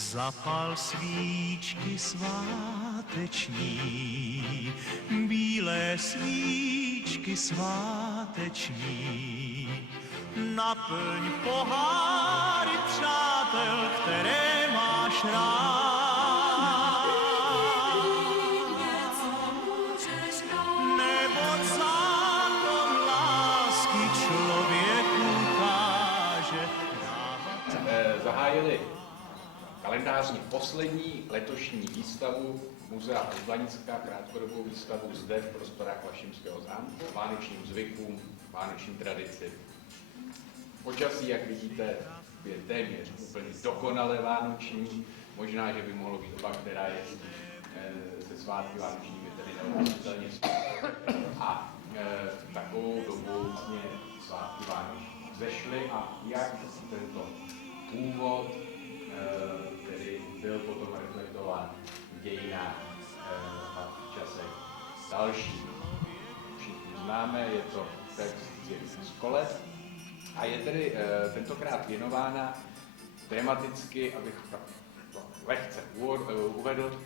Zapal svíčky sváteční, bílé svíčky sváteční. Naplň poháry přátel, které máš rád. Neboť zákon lásky člověku káže dávat. Zahájili kalendářně poslední letošní výstavu Muzea Podblanická, krátkodobou výstavu zde v prostorách Vlašimského zámku, vánočním zvykům, vánoční tradici. Počasí, jak vidíte, je téměř úplně dokonale vánoční. Možná, že by mohlo být oba, která je se svátky vánočními tedy neuvěřitelně a takovou dobu vlastně svátky vánoční zešly a jak tento původ který byl potom reflektován v dějinách a v časech další. Všichni známe, je to text z Kolet a je tedy tentokrát věnována tematicky, abych to lehce uvedl,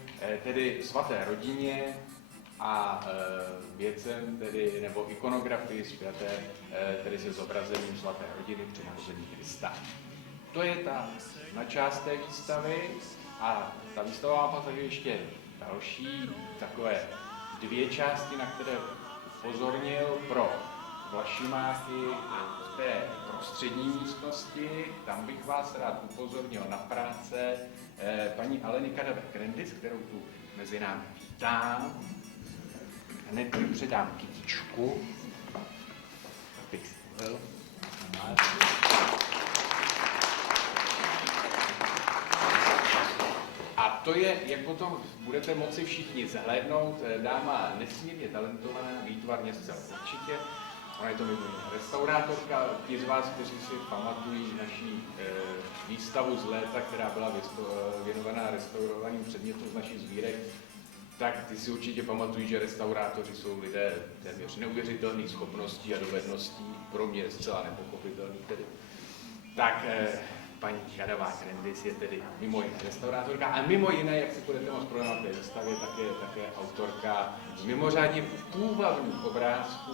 tedy svaté rodině a věcem, tedy, nebo ikonografii spjaté tedy se zobrazením svaté rodiny při narození Krista. To je ta na část té výstavy a ta výstava má pak ještě další takové dvě části, na které upozornil pro Vlašimáky v té prostřední místnosti. Tam bych vás rád upozornil na práce paní Aleny Kadave-Krendis, kterou tu mezi námi vítám. Hned mi předám kytičku, abych si byl. A to je, jak potom budete moci všichni zhlédnout, dáma nesmírně talentovaná, výtvarně zcela určitě. Ona je to mimo jiné restaurátorka. Ti z vás, kteří si pamatují naší výstavu z léta, která byla věnovaná restaurovaným předmětům z našich sbírek, tak ty si určitě pamatují, že restaurátoři jsou lidé téměř neuvěřitelných schopností a dovedností, pro mě zcela nepochopitelných tedy. Tak paní Kadavá-Krendis je tedy mimo jiné restaurátorka a mimo jiné, jak si budete moct prodat na té výstavě, také autorka z mimořádně půvabných obrázků,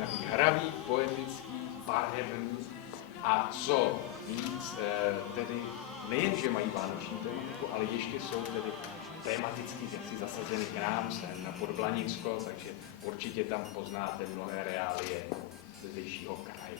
takových hravých, poetických, barevných a co víc, tedy nejenže mají vánoční tematiku, ale ještě jsou tedy tematicky jaksi zasazeny k nám sem na Podblanicko, takže určitě tam poznáte mnohé reálie zdejšího kraje.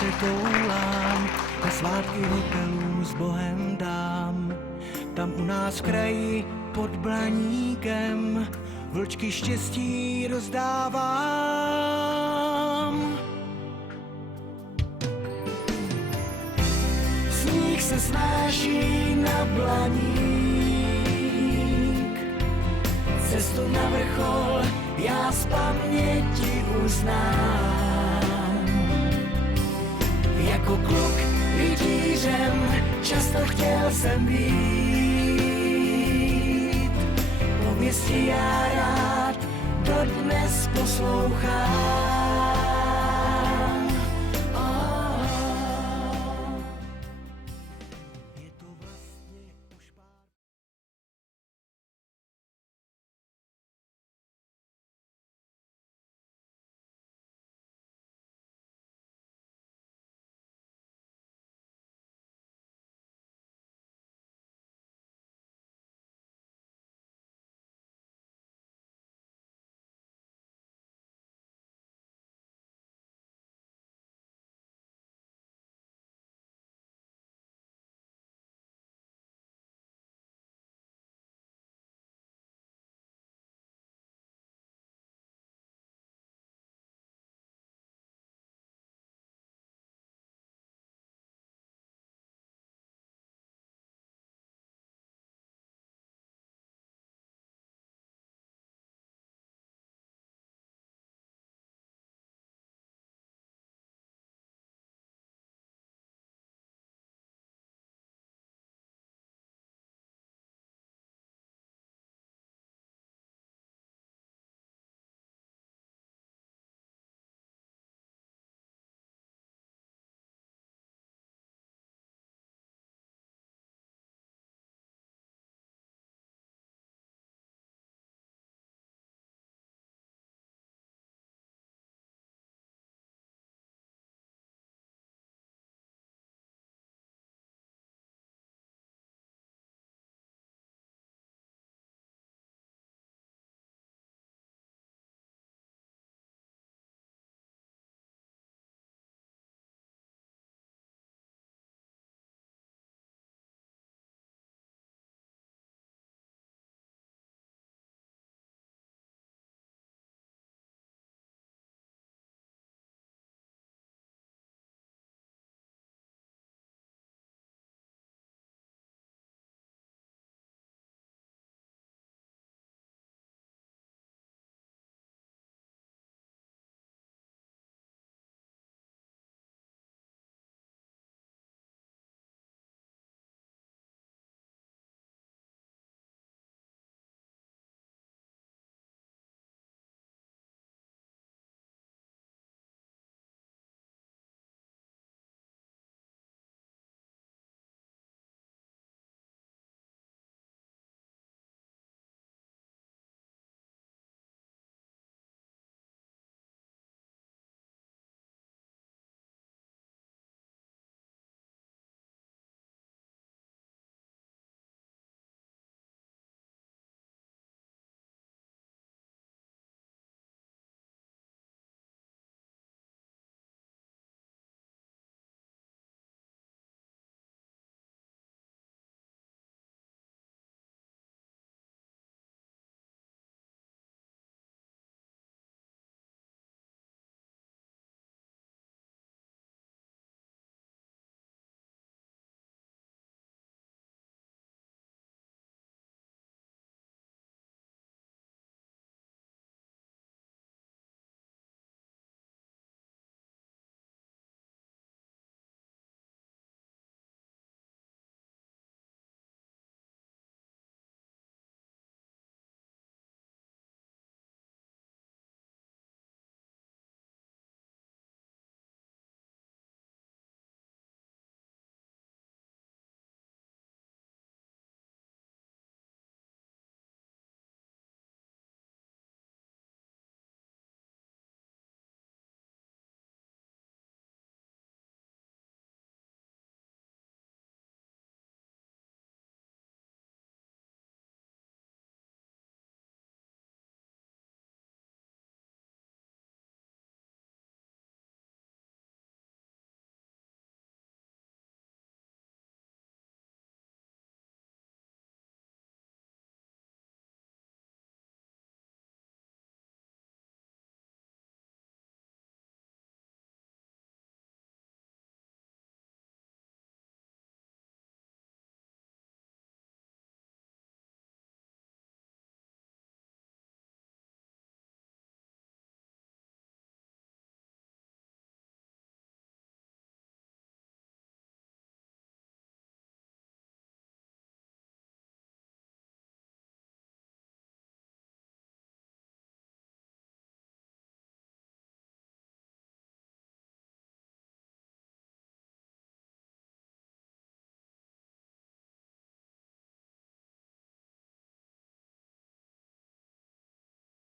Se toulám, na svátky hopelů s Bohem dám. Tam u nás v kraji pod Blaníkem vlčky štěstí rozdávám. Sníh se snáší na Blaník, cestu na vrchol já z paměti uznám. Jako kluk rytířem často chtěl jsem být. Pověsti já rád dodnes poslouchám.